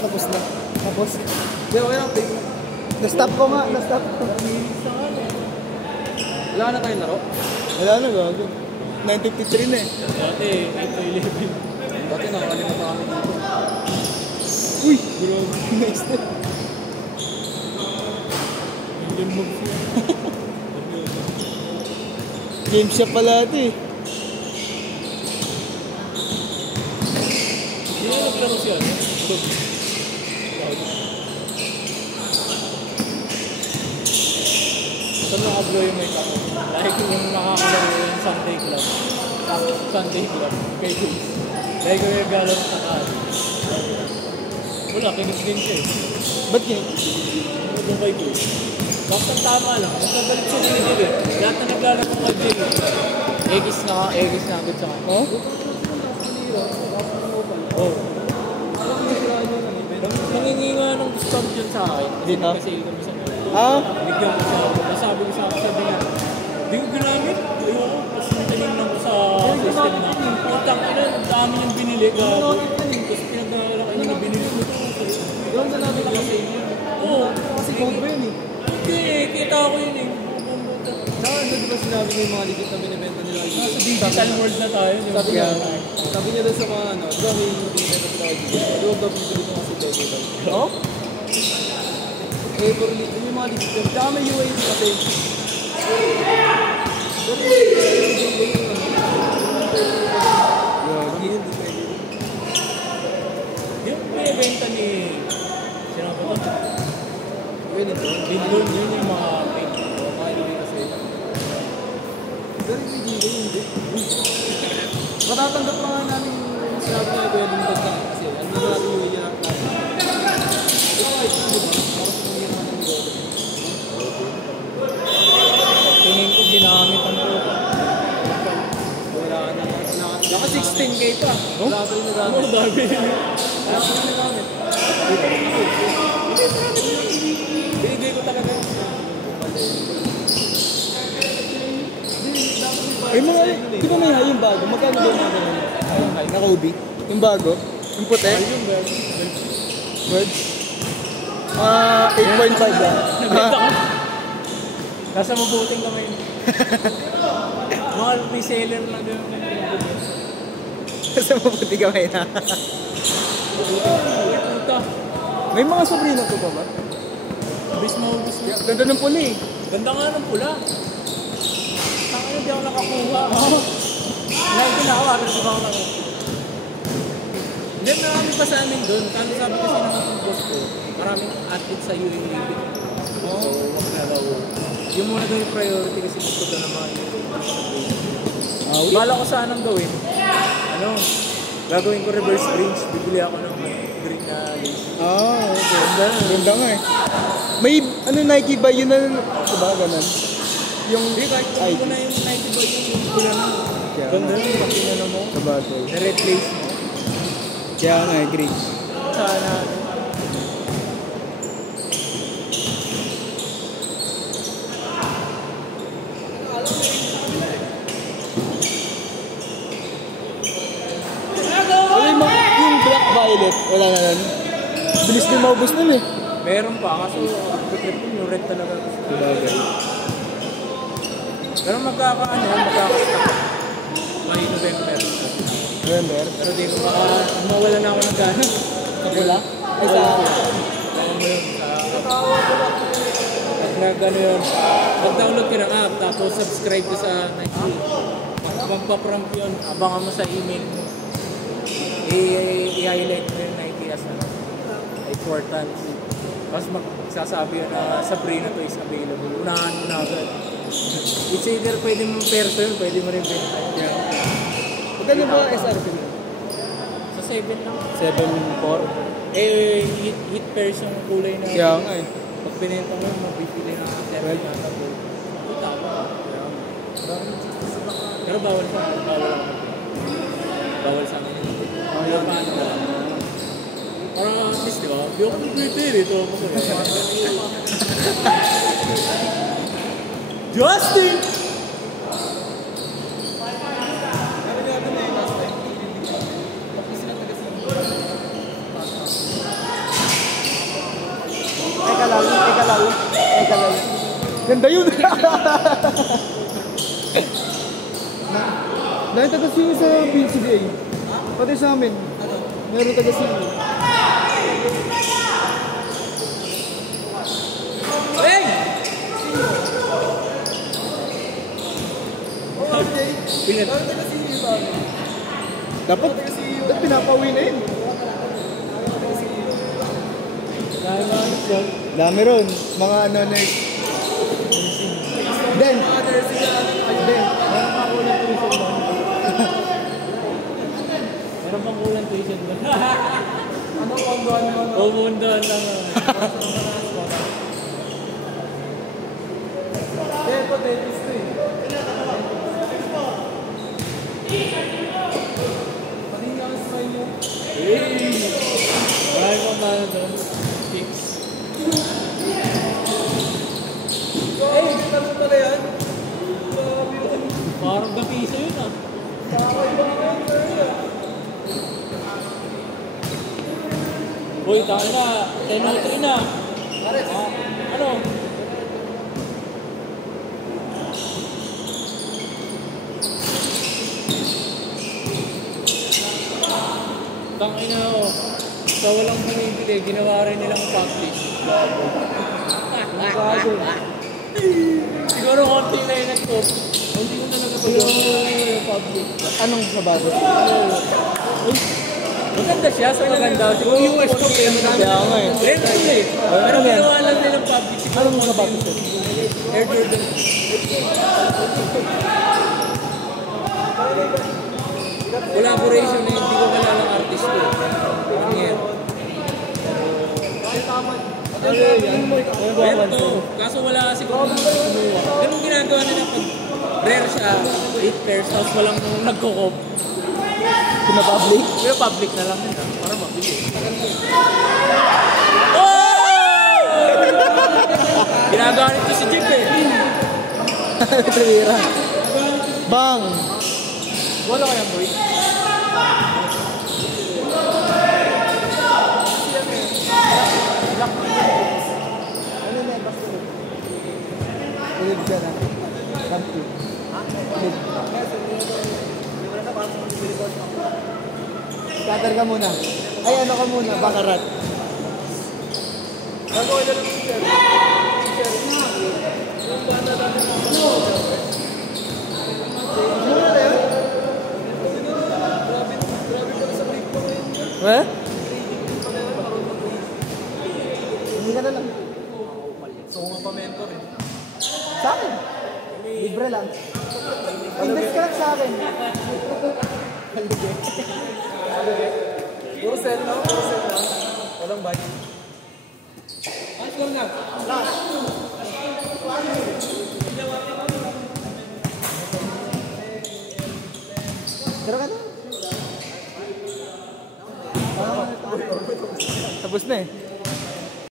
Tapos na. Tapos. Hindi, okay lang. Na-stop ko nga. Na-stop ko. Wala na kayong laro? Wala na, gago. 9:53 na eh. Dati, 8:11. Dati nakakalimutan kami dito. Uy! Grabe. Next step. Indian moves yun. Game shop pala ito eh. Hindi na naglaro siya. Saan nakablow yung make up? Dahil yung makakalaro yung Sunday Club. Sunday Club. Kay Jules. Dahil ko yung galaw sa kari. Wala, kinig din siya eh. Ba't kinig? Ano doon kay Jules? Bakit tama lang. Magkagalit siya kinig eh. Lahat na naglalaro kay Jules. Egis na agad sa kanya. Oh? Oo. Nangingi nga nung discount yun sa akin. Kasi nagka-sale kami sa mga. Bigyan ko siya. Nasabi ko sa akin, sabi niya, di ko ginamit. Ayoko. Tapos tinignan ko sa system na. Putang ina, ang dami niyang binili. Tapos pinagdala niya na binili ko ito. Doon na namin naka-sale yun. Oo. Kasi code ba yun eh? Hindi, kita ko yun eh. Saka ano diba sinabi ko yung mga legit na binibenta nila? Sa digital world na tayo. Sabi niya doon sa mga ano, diba may binibenta sila kay Gigi? Doon daw pinili ko kasi technical. Oo? Eh, pero yung mga legit. Saka may UAV kasi. Yung binibenta ni... Sino ko ba? Bindon yun yung mga pink. Mga hindi kasi. Pero may Gigi, hindi. Matatanggap lang nga namin yung sinabi niya yung limited lang kasi. Ano na natin yung yun natin. Ito ay ito, diba? Para sa mga natin yung gold. Tingin ko ginamit ang puto. Wala na. Naka 16K pa. Wala pa rin nagamit. Oo, dami. Wala pa rin nagamit. Binigay ko talaga. Ay mga, di ba may high yung bago? Magkano ba yung mga ganun? Na Kobe? Yung bago? Yung puti? Ayun ba? Words? 8.5 lang. Nabenta ko. Nasa mabuting kamay. Mga reseller lang din. Kasi mabuti kamay na. Puta. May mga sobrino ko pa ba? Bis maubos na. Ganda ng puli. Ganda nga ng pula. Tangin hindi ako nakakuha. Live din ako, pero di ba ako nakakuha? Hindi, marami pa sa amin doon. Sabi kasi ng boss ko, maraming athlete sa UAE. So, wag na daw. Yung muna daw yung priority kasi gusto doon ng mga UAE. Bala ko saan ang gawin. Gagawin ko reverse range. Bibili ako ng green na lace. Okay. Ganda nga eh. May Nike ba yun na, diba ganun? Yung hindi, kahit kung ko na yung Nike ba yung pula na. Ganda yung makina na mo. Sabagay. Na-replace mo. Kaya nga, agree. Sana. Yung black violet, wala na nun. Bilis din maubos nun eh. Meron pa, kaso yung red talaga. Sabagay. Pero magkaka-stock. May November. November? Pero di ko baka mawala na ako ng gano'n. Kapula? Ay sa... Baka mo yun. Pag nag-ano yun, mag-download ka ng app, tapos subscribe ka sa Nike. Magpa-prompt yun, abangan mo sa email mo. I-highlight mo yung Nike as important. Tapos magsasabi yun na Sabrina to is available. Unahan mo na agad. It's either pwede mo perso yun, pwede mo rin benta. Magkano ba SRP mo? Sa 7 lang. 7.4? Eh, hit pairs yung kulay na. Kaya nga eh. Pag binenta mo yung mabibili ng 30 na tabo. Ito tama. Pero bawal sa akin. Bawal sa akin. Kaya paano ba? Parang at least, di ba? Di ako nag-retain eh. Ito ako sa Justin! Eka lang. Ganda yun. Dahil taga-singin sa PCBA. Pati sa amin. Meron taga-singin. Hey! Pinat. Dapat pinapauwi na yun. Dami ron. Mga ano na then Meron pang kulang tuition doon. Ano pondoan mo? Oo, pondoan lang. Ito, dentist to eh. Paninga ang smile mo. Marami pang malo doon. Fix. Hey, tanong pala yan. Parang gapiso yun ah. Uy, tayo na. 10:03 na. Ano? Tangay na ako. Sa walang bumibili, ginawa rin nilang publish. Siguro konti na yun at top. Hindi ko talaga pag public. anong sabato? Maganda siya sa maganda. Siguro yung US ko kaya madami. Kaya nga eh. Red Bull eh. Pero ginawa lang nilang public. Siguro Anong sabato ito? Air Jordan. Collaboration na hindi ko kalalang artist ko. Parang yan. Meron to. Kaso wala kasi kung kumuha. Pero yung ginagawa nila pag rare siya, 8 pairs, tapos walang nagko-cop. Pinapublic? Pero public na lang nila, para mabili. Oh! Ginagawa nito si Jeep eh. Trivira. Bang! Wala kaya boy. Ulit ka na. Kampi. Ulit. Scatter ka muna. Ay, ano ka muna? Bakarat. Bago ko lang si Sir. Yung bata natin ng Muna na yun? Grabe pala sa crypto ngayon. Eh? Hindi ka na lang. So, nga pa mentor eh. Sa akin. Libre lang. Invest ka lang sa akin. Puro sell lang, puro sell lang. Walang buy. Ayos lang na. Tara ka na. Tapos na eh.